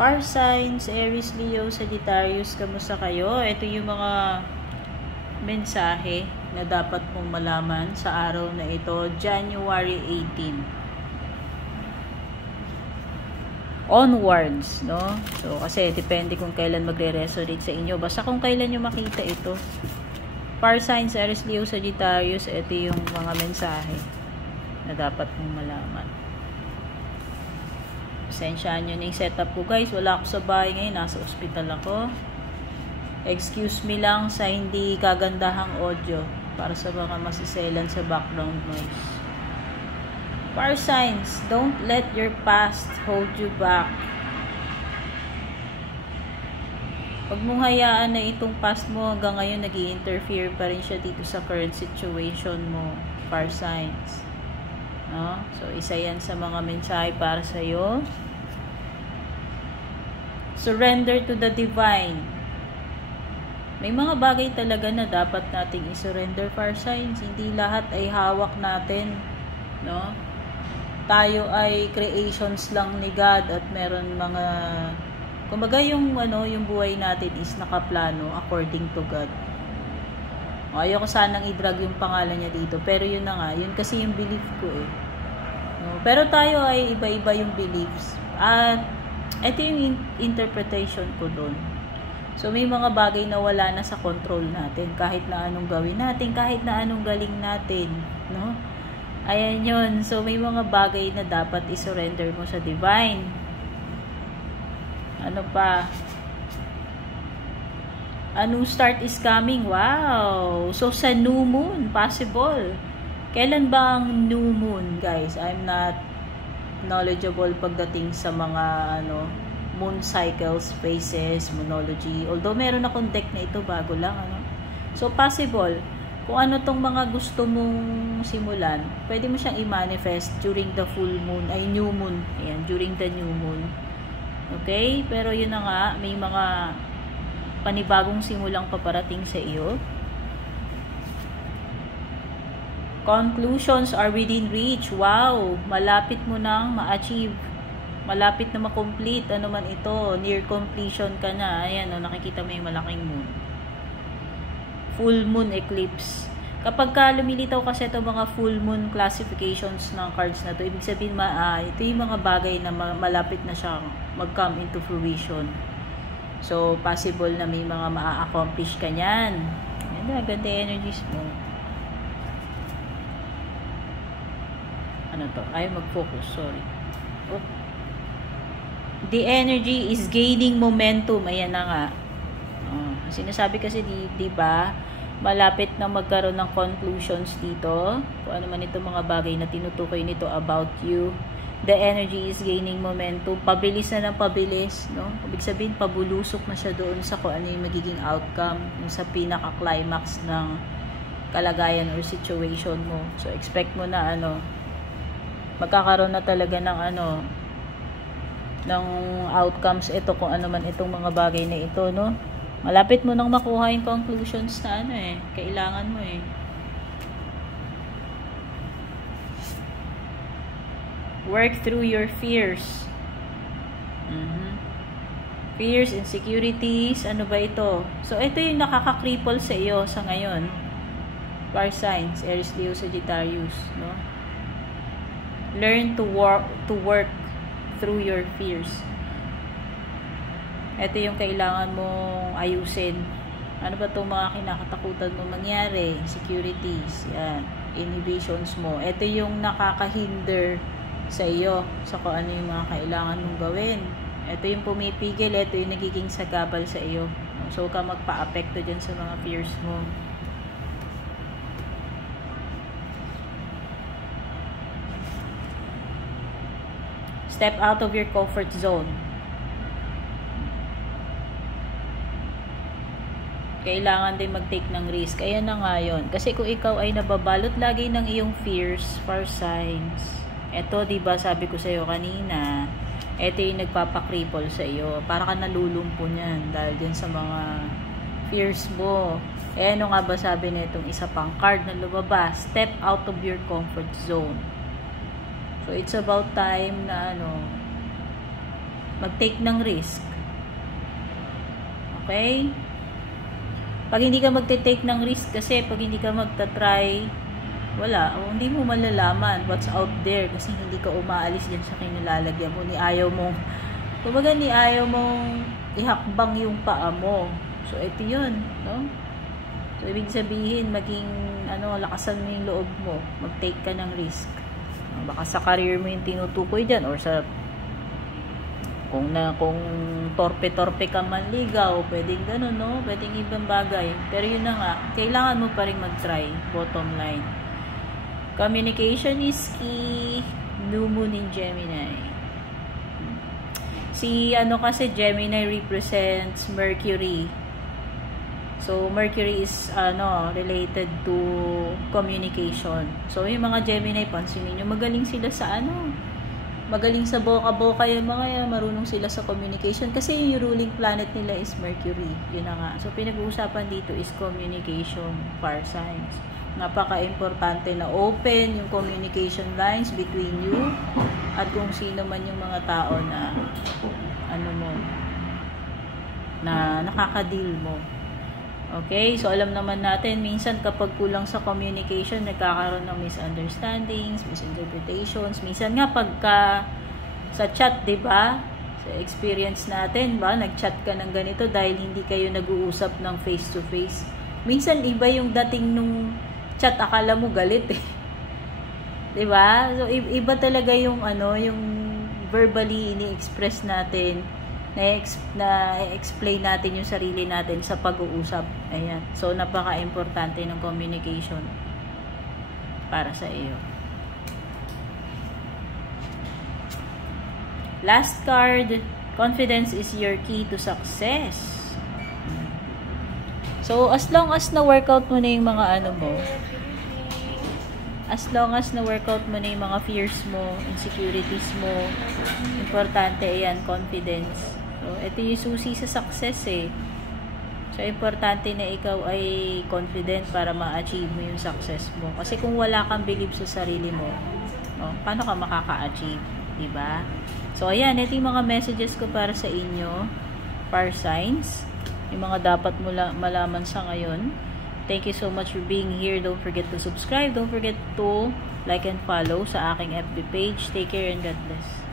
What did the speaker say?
Fire signs, Aries, Leo, Sagittarius, kamusta kayo? Ito yung mga mensahe na dapat mong malaman sa araw na ito, January 18. Onwards, no? So, kasi depende kung kailan magre-resonate sa inyo. Basta kung kailan nyo makita ito. Fire signs, Aries, Leo, Sagittarius, ito yung mga mensahe na dapat mong malaman. Pasensyaan nyo na yung setup ko, guys. Wala ako sa bahay ngayon. Nasa ospital ako. Excuse me lang sa hindi kagandahang audio para sa mga masiselan sa background noise. Fire signs, don't let your past hold you back. Huwag mong hayaan na itong past mo hanggang ngayon nag-i-interfere pa rin siya dito sa current situation mo. Fire signs. No? So, isa yan sa mga mensahe para sa'yo. Surrender to the divine. May mga bagay talaga na dapat nating i-surrender, fire signs. Hindi lahat ay hawak natin. No? Tayo ay creations lang ni God at meron mga... Kumbaga yung buhay natin is nakaplano according to God. Ayoko sanang i-drag yung pangalan niya dito. Pero yun na nga. Yun kasi yung belief ko eh. No? Pero tayo ay iba-iba yung beliefs. At ito yung interpretation ko dun. So may mga bagay na wala na sa control natin. Kahit na anong gawin natin. Kahit na anong galing natin. No? Ayan yun. So may mga bagay na dapat i-surrender mo sa divine. Ano pa? A new start is coming. Wow! So, sa new moon, possible. Kailan ba ang new moon, guys? I'm not knowledgeable pagdating sa mga, moon cycles, phases, moonology. Although, meron akong deck na ito, bago lang, So, possible. Kung ano tong mga gusto mong simulan, pwede mo siyang i-manifest during the full moon, ay new moon. Ayan, during the new moon. Okay? Pero yun na nga, may mga panibagong simulang paparating sa iyo. Conclusions are within reach. Wow! Malapit mo nang ma-achieve. Malapit na ma-complete. Ano man ito. Near completion ka na. Ayan, nakikita mo yung malaking moon. Full moon eclipse. Kapag ka lumilitaw kasi ito mga full moon classifications ng cards na to, ibig sabihin ito yung mga bagay na malapit na siyang mag-come into fruition. So, possible na may mga ma-accomplish ka niyan. Ayan, ganda energies mo. Ano to? Ayaw mag-focus, sorry. Oh. The energy is gaining momentum. Ayan na nga. Sinasabi kasi, di ba, malapit na magkaroon ng conclusions dito. Kung ano man itong mga bagay na tinutukoy nito about you. The energy is gaining momentum. Pabilis na ng pabilis, no? Ibig sabihin, pabulusok na siya doon sa kung ano yung magiging outcome, yung sa pinaka-climax ng kalagayan or situation mo. So, expect mo na, magkakaroon na talaga ng, ng outcomes ito, kung ano man itong mga bagay na ito, no? Malapit mo nang makuha yung conclusions na, kailangan mo, Work through your fears. Fears, insecurities, ano ba ito? So, ito yung nakaka-cripple sa iyo sa ngayon. Fire signs, Aries, Leo, Sagittarius, no? Learn to work through your fears. Ito yung kailangan mong ayusin. Ano ba itong mga kinakatakutan mo mangyari? Insecurities, yan. Inhibitions mo. Ito yung nakakahinder sa iyo, sa kung ano yung mga kailangan mong gawin. Ito yung pumipigil, ito yung nagiging sagabal sa iyo. So, huwag ka magpa-apekto dyan sa mga fears mo. Step out of your comfort zone. Kailangan din mag-take ng risk. Ayan na nga yun. Kasi kung ikaw ay nababalot lagi ng iyong fears, fire signs, eto, diba, sabi ko sa'yo kanina, eto yung nagpapakripple sa iyo. Para ka nalulumpo niyan dahil din sa mga fears mo. Ano nga ba sabi na itong isa pang card na lumabas? Step out of your comfort zone. So, it's about time na mag-take ng risk. Okay? Pag hindi ka magte-take ng risk, kasi pag hindi ka magta-try, wala, o hindi mo malalaman what's out there kasi hindi ka umaalis dyan sa kinalalagyan mo, ni ayaw mong ihakbang yung paa mo. So ito yun, no? So ibig sabihin, maging lakasan mo yung loob mo, mag-take ka ng risk. Baka sa career mo yung tinutukoy dyan, or sa kung torpe-torpe ka manligaw, pwedeng ganun, no? Pwedeng ibang bagay. Pero yun na nga, kailangan mo pa rin mag-try, bottom line. Communication is key. New Moon in Gemini. Kasi Gemini represents Mercury. So, Mercury is, related to communication. So, yung mga Gemini, pansinin nyo, magaling sila sa magaling sa boka-boka yung mga yan, marunong sila sa communication. Kasi yung ruling planet nila is Mercury. Yun na nga. So, pinag-uusapan dito is communication, fire signs. Napaka-importante na open yung communication lines between you at kung sino man yung mga tao na na nakaka-deal mo. Okay? So, alam naman natin, minsan kapag kulang sa communication, nagkakaroon ng misunderstandings, misinterpretations. Minsan nga, pagka sa chat, diba? Sa experience natin, nag-chat ka ng ganito dahil hindi kayo nag-uusap ng face-to-face. Minsan, iba yung dating nung chat, akala mo galit eh. Diba? So, iba talaga yung yung verbally ini-express natin, na-explain natin yung sarili natin sa pag-uusap. Ayan. So, napaka-importante ng communication para sa iyo. Last card, confidence is your key to success. So, as long as na-workout mo na yung mga na-workout mo na yung mga fears mo, insecurities mo, importante, ayan, confidence. So, ito yung susi sa success eh. So, importante na ikaw ay confident para ma-achieve mo yung success mo. Kasi kung wala kang believe sa sarili mo, paano ka makaka-achieve? Diba? So, ayan, ito yung mga messages ko para sa inyo, fire signs. Yung mga dapat mo malaman sa ngayon. Thank you so much for being here. Don't forget to subscribe. Don't forget to like and follow sa aking FB page. Take care and God bless.